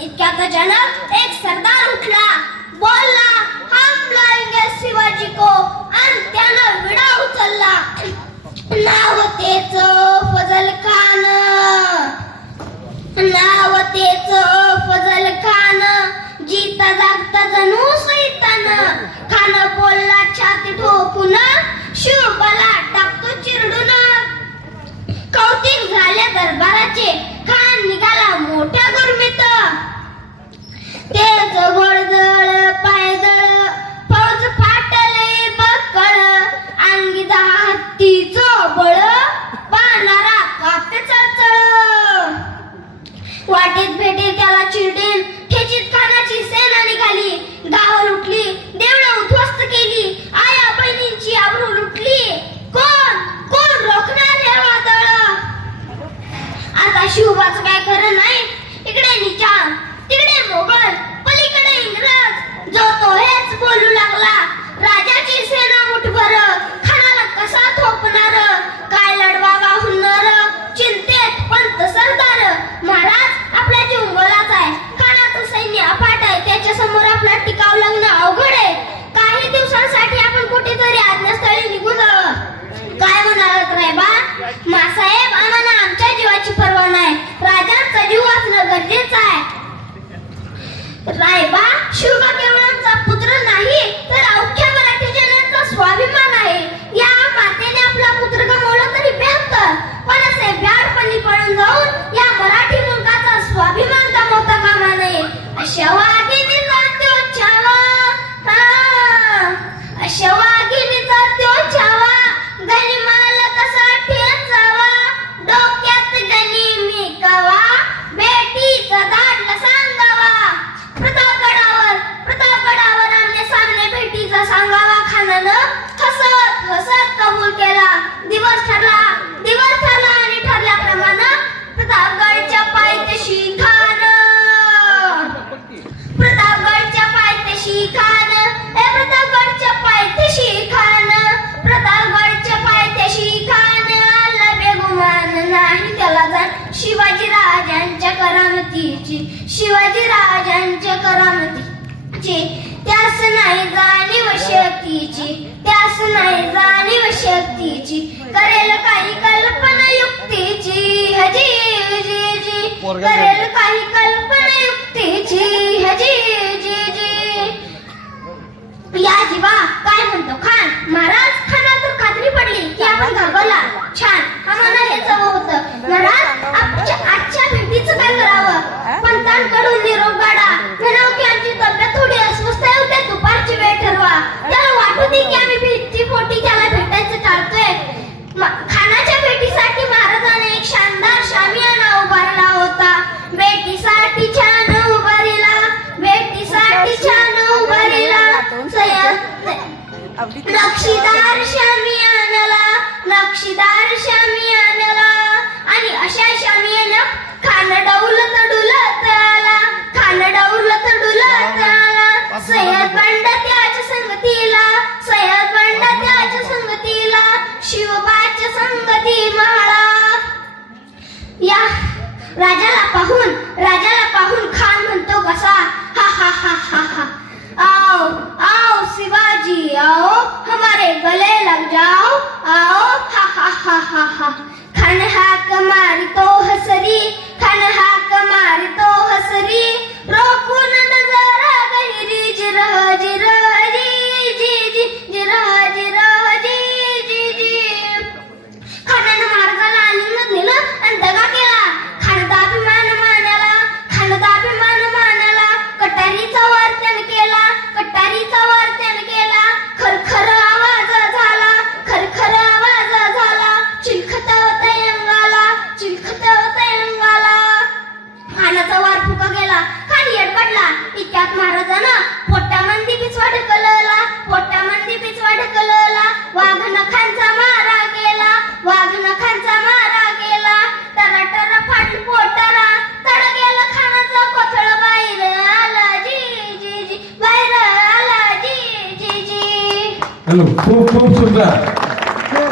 इतक्या गजानक एक सरदार उठला. बोलला हम लाएंगे शिवाजी को. आणि त्यानं विडा उचलला. त्याला चिरडेन ठेचीत खानाची सेना निघाली. गावर उठली. देवळं उद्ध्वस्त केली. आया बहिणींची आवरू लुटली. कोण? कोण रोखणार हे वादळ? आता शिवबाच काय खरं नाही. রাইবা সুগত शक्तीची त्यास नाही जाणीव शक्तीची. त्यास नाही जाणीव शक्तीची. करेल काही कल्पना युक्तीची. हजी जी जी करेल काही कल्पना युक्ती राजाला पाहून राजाला पाहून खान म्हणतो कसा? हा हा हा हा हा. आओ आओ शिवाजी आओ हमारे गले लग जाओ आओ हा हा हा हा हा. खान हा कमारी तो हसरी खान हा नखांचा मारा गेला वाघ नखांचा मारा गेला. टराटर फाट पोटरा तड गेला खानाचा आला. जी जी आला. जी हॅलो खूप खूप सुंदर. हो.